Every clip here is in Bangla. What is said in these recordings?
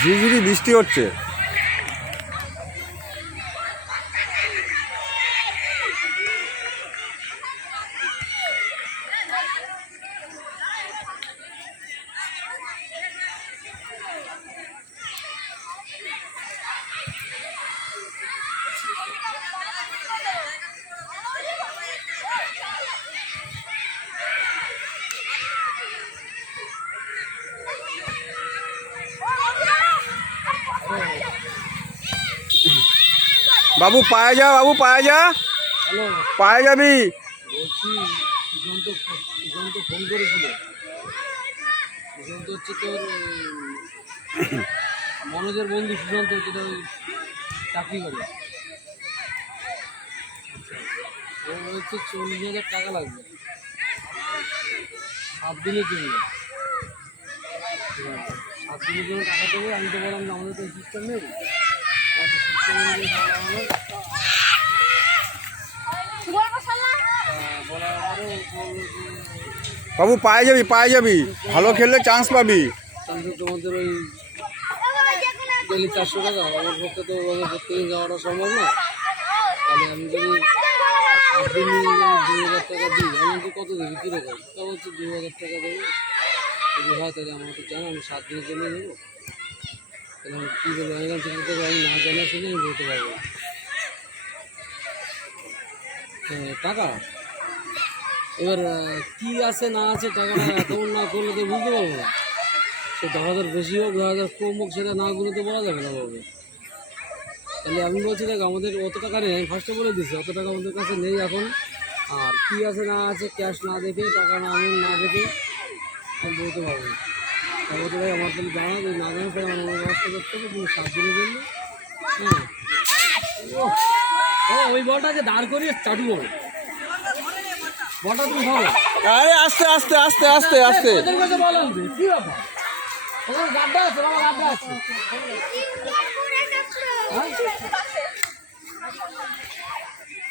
ঝিরিঝিরি বৃষ্টি হচ্ছে। বাবু পায়ে যা, বাবু পায়ে যা, পায়ে যাবি। ফোন করেছিল, সুশান্ত হচ্ছে তোর মনোজের বন্ধু সুশান্ত, যেটা চাকরি করে। ও বলছে 40,000 টাকা লাগবে 7 দিনের জন্য। 7 দিনের জন্য টাকা দেবে। আমি তো বললাম যে আমাদের তো সিস্টেম নেই, আমাদের সিস্টেম অনুযায়ী বাবু পায়ে যাবি, পায়ে যাবি, ভালো খেললে চান্স পাবি। তোমাদের ওই ডেলি 400 টাকা, আমার পক্ষে তো ওভাবে প্রত্যেকদিন যাওয়াটা সম্ভব না। তাহলে আমি যদি 7 দিন 2,000 টাকা দিই, আমি তো কত দেবো, কীরকম? তা বলছি 2,000 টাকা দেবো। যদি হয় তাহলে আমার তো জানো আমি 7 দিনের জন্য নেবো। তাহলে আমি কী বলবো? আমি আমি না জানা শুনে আমি বলতে পারবো টাকা। এবার কী আছে না আছে টাকাটা এতক্ষণ না করলে তো বুঝতে পারবো না। সে 10,000 বেশি হোক, 10,000 কম হোক, সেটা না গুলো তো বলা যাবে না বাবু। তাহলে আমি বলছি দেখ, আমাদের অত টাকা নেই, আমি ফার্স্টে বলে দিচ্ছি অত টাকা আমাদের কাছে নেই এখন। আর কী আছে না আছে ক্যাশ না দেখে, টাকা না আমি না দেখে আমি বলতে পারবো না। তারপর তো ভাই আমার তাহলে জানা, যদি না জানা তাহলে আমার ব্যবস্থা করতে হবে। তুমি 7 দিনের জন্য ওই বলটাকে দাঁড় করিয়ে চাটু বল, বলটা তুমি ধরো। আরে আস্তে আস্তে আস্তে আস্তে আস্তে বলেন কি ব্যাপার? গাড্ডা আছে বাবা, গাড্ডা আছে।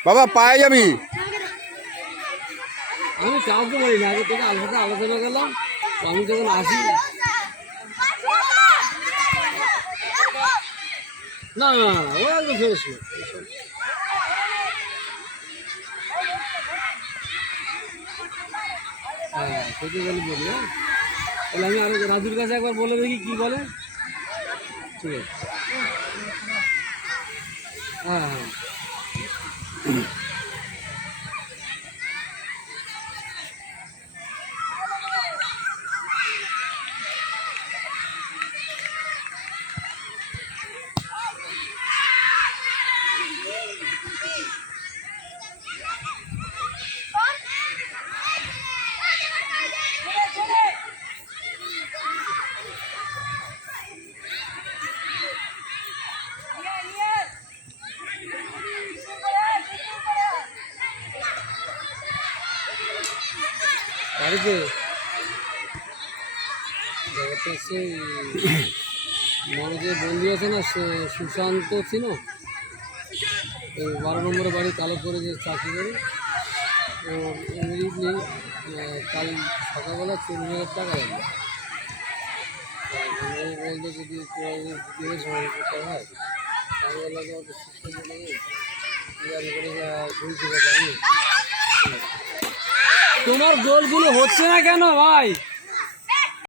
বাবা পায়ে যাবি। আমি কাউকে বলি না, আগে থেকে আলোচনা করলাম। আমি যখন আসি না না না, ও একদম ফ্রেশ। হ্যাঁ সেটা বলি বলি। হ্যাঁ তাহলে আমি আরো রাজুর কাছে একবার বলে দেখি কী বলে। ঠিক আছে, হ্যাঁ হ্যাঁ। বাড়িতে ব্যাপারটা হচ্ছে মনোজের বন্ধু আছে না, সে সুশান্ত ছিল, এই 12 নম্বরের বাড়ি কালো করে যে চাকরি করে। তো ইমিডিয়েটলি কাল সকালবেলা 40,000 টাকা লাগবে। ও বলতো যদি সময় করতে হয়, আমি বললাম যে আমাদের সিস্টেম নেই, আমি করে বুঝতে পারি। তোমার গোলগুলো হচ্ছে না কেন ভাই?